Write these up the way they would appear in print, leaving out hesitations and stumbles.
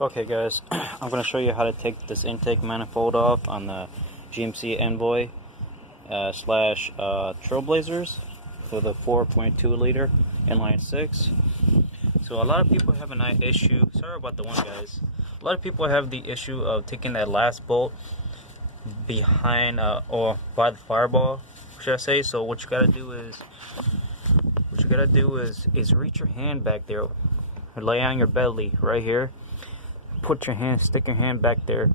Okay guys, I'm going to show you how to take this intake manifold off on the GMC Envoy slash Trailblazers with a 4.2 liter inline 6. So a lot of people have an issue, sorry about the one guys, a lot of people have the issue of taking that last bolt behind or by the fireball, should I say. So what you got to do is reach your hand back there, lay on your belly right here. Put your hand, stick your hand back there,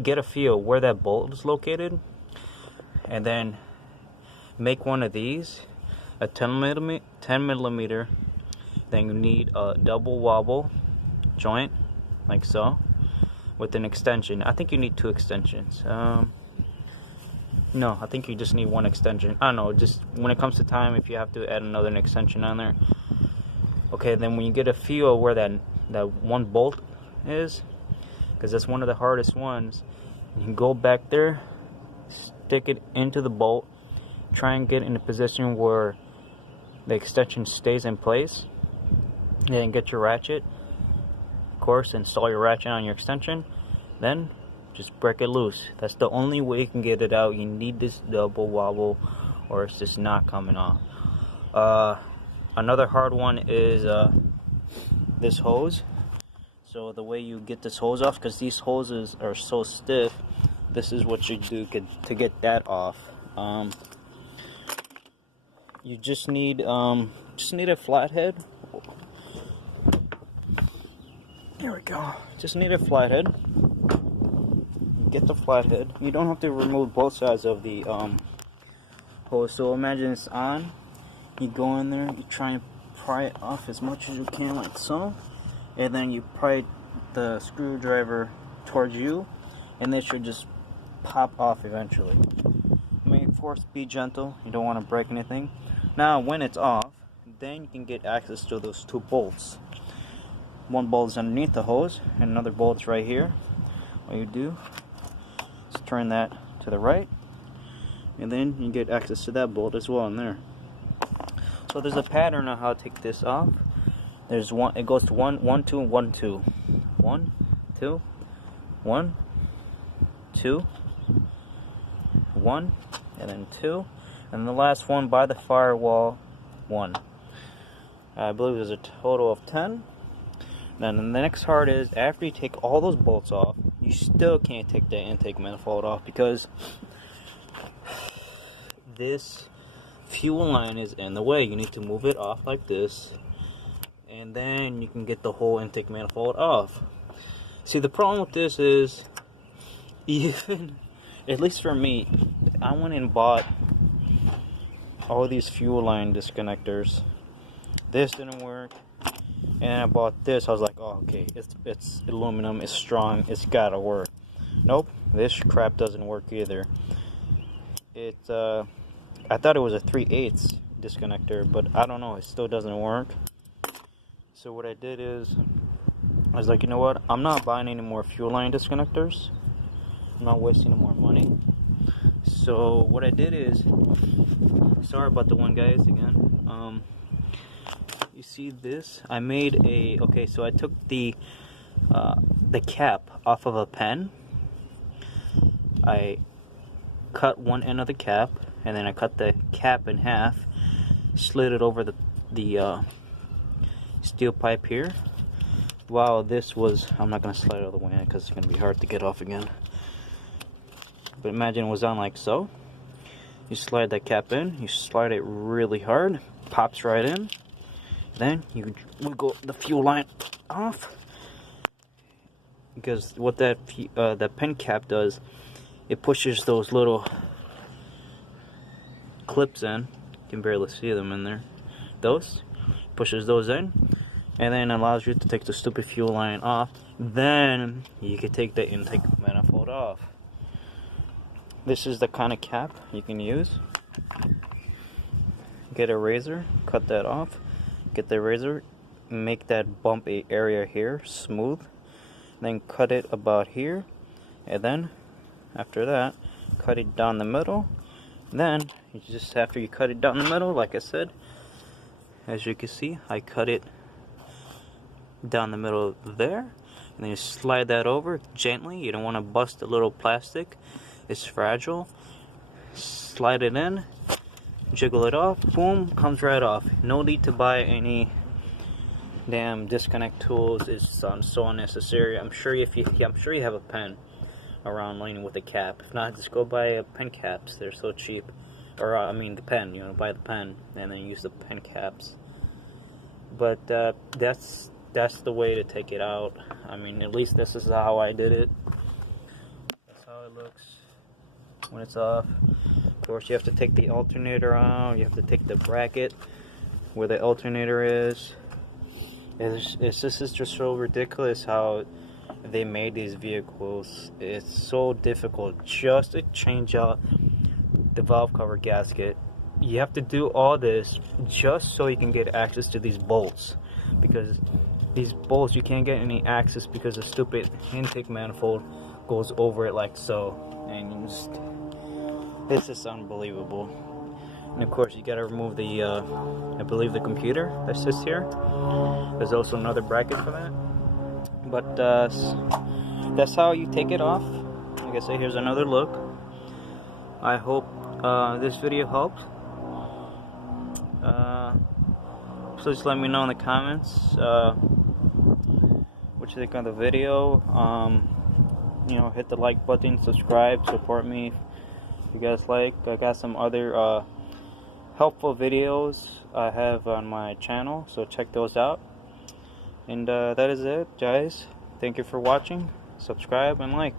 get a feel where that bolt is located, and then make one of these, a 10 millimeter. Then you need a double wobble joint, like so, with an extension. I think you need 2 extensions. No, I think you just need 1 extension. I don't know, just when it comes to time, if you have to add another extension on there. Okay, then when you get a feel where that one bolt is, because that's one of the hardest ones, you can go back there, stick it into the bolt, try and get in a position where the extension stays in place, and then get your ratchet, of course, install your ratchet on your extension, then just break it loose. That's the only way you can get it out. You need this double wobble or it's just not coming off. Another hard one is this hose. So the way you get this hose off, because these hoses are so stiff, this is what you do to get that off. You just need a flathead. Here we go. Just need a flathead. Get the flathead. You don't have to remove both sides of the hose. So imagine it's on. You go in there. You try and pry it off as much as you can, like so. And then you pry the screwdriver towards you, and it should just pop off eventually. Be gentle. You don't want to break anything. Now, when it's off, then you can get access to those 2 bolts. One bolt is underneath the hose, and another bolt is right here. What you do is turn that to the right, and then you get access to that bolt as well in there. So there's a pattern on how to take this off. There's one. It goes to 1, 1, 2, 1, 2, 1, 2, 1, 2, 1, and then 2, and the last one by the firewall, 1. I believe there's a total of 10. Then the next part is, after you take all those bolts off, you still can't take the intake manifold off because this fuel line is in the way. You need to move it off like this, and then you can get the whole intake manifold off. See, the problem with this is, even, at least for me, I went and bought all these fuel line disconnectors. This didn't work, and I bought this. I was like, oh, okay, it's aluminum, it's strong, it's gotta work. Nope, this crap doesn't work either. I thought it was a 3/8 disconnector, but I don't know, it still doesn't work. So what I did is, I was like, you know what, I'm not buying any more fuel line disconnectors. I'm not wasting any more money. So what I did is, sorry about the one guys again. You see this? I made a, okay, so I took the cap off of a pen. I cut one end of the cap, and then I cut the cap in half, slid it over the steel pipe here. Wow, this was, I'm not going to slide it all the way in because it's going to be hard to get off again. But imagine it was on like so. You slide that cap in, you slide it really hard, pops right in. Then you wiggle the fuel line off, because what that pen cap does, it pushes those little clips in. You can barely see them in there. Those pushes those in, and then allows you to take the stupid fuel line off. Then you can take the intake manifold off. This is the kind of cap you can use. Get a razor, cut that off. Get the razor, make that bumpy area here smooth. Then cut it about here. And then, after that, cut it down the middle. Then, you just after you cut it down the middle, like I said, as you can see, I cut it down the middle there. and then you slide that over gently. You don't want to bust the little plastic, it's fragile. Slide it in, jiggle it off, boom, comes right off. No need to buy any damn disconnect tools. It's so unnecessary. I'm sure you have a pen around laying with a cap. If not, just go buy pen caps. They're so cheap. Or I mean the pen. You know, buy the pen and then use the pen caps. But that's the way to take it out. I mean, at least this is how I did it. That's how it looks when it's off. Of course, you have to take the alternator out. You have to take the bracket where the alternator is. This is just so ridiculous how they made these vehicles. It's so difficult just to change out the valve cover gasket. You have to do all this just so you can get access to these bolts, because these bolts you can't get any access because the stupid intake manifold goes over it like so, and it's just unbelievable. And of course, you gotta remove the I believe the computer that sits here. There's also another bracket for that. But that's how you take it off. Like I say, here's another look. I hope this video helped. Please let me know in the comments what you think of the video. You know, hit the like button, subscribe, support me if you guys like. I got some other helpful videos I have on my channel, so check those out. And that is it, guys. Thank you for watching. Subscribe and like.